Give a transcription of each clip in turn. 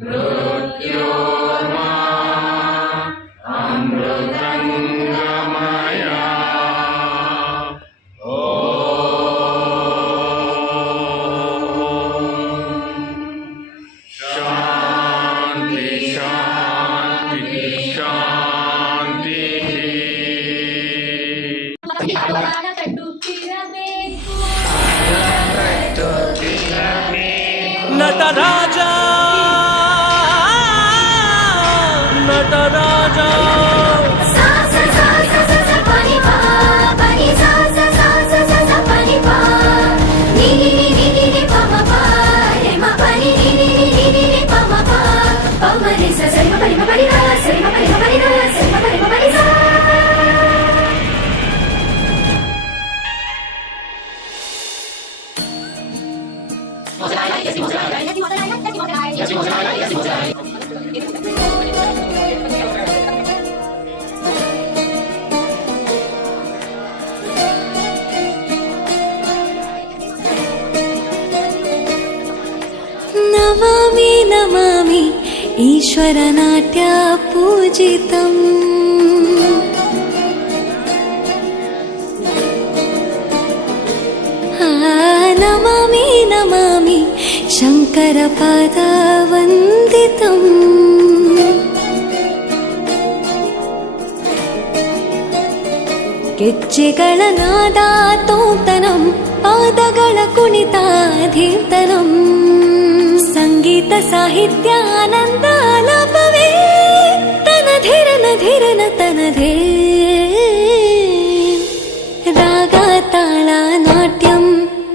मृत्योर्मा अमृतङ्गमया ॐ शान्ति शान्ति शान्तिः ನಟರಾಜ ನಟರಾಜ नमामि नमामि ईश्वरनाट्य पूजितम् नमामि नमामि शङ्करपादवन्दितम् ಗೆಜ್ಜೆಗಳ ನಾದ ತೋಂತನಂ ಪಾದಗಳ ಕುಣಿತಾಧೀರ್ತನಂ ಸಂಗೀತ ಸಾಹಿತ್ಯ ಆನಂದ ಆಲಾಪವೇ ತನಧಿರನ ಧಿರನ ತನಧೇ ರಾಗ ತಾಳ ನಾಟ್ಯಂ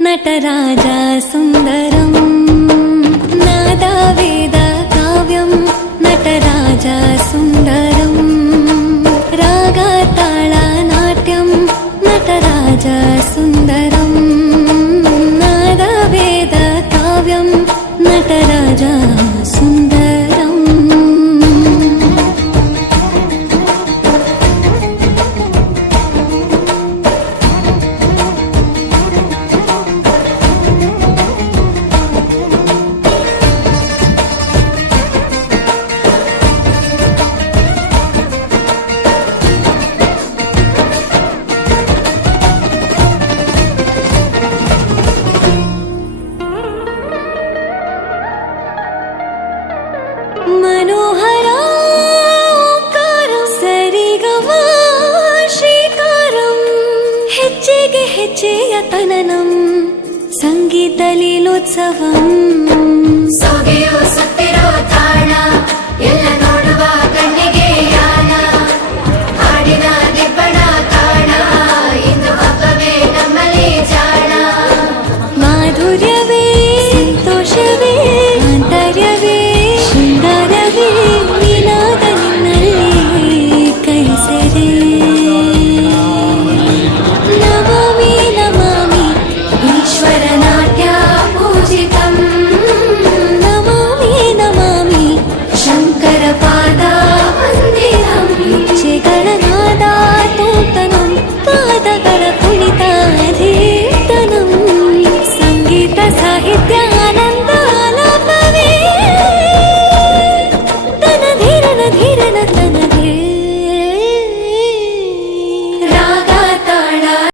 ನಟರಾಜ ಸುಂದರಂ ನಾದ ವೇದ ಕಾವ್ಯಂ ನಟರಾಜ ಸುಂದರಂ ರಾಗ ತಾಳ ನಾಟ್ಯಂ ನಟರಾಜ ಸುಂದರಂ ನಾದ ವೇದ ಕಾವ್ಯಂ ನಟರಾಜ ಸುಂದರಂ मनोहर ओंकारं सरिगम ಶ್ರೀಕಾರಂ ಹೆಜ್ಜೆಗೆ ಹೆಜ್ಜೆಯ ತನನಂ ಸಂಗೀತ ಲೀಲೋತ್ಸವಂ ಸೊಗೆಯೋ ಸತ್ಯ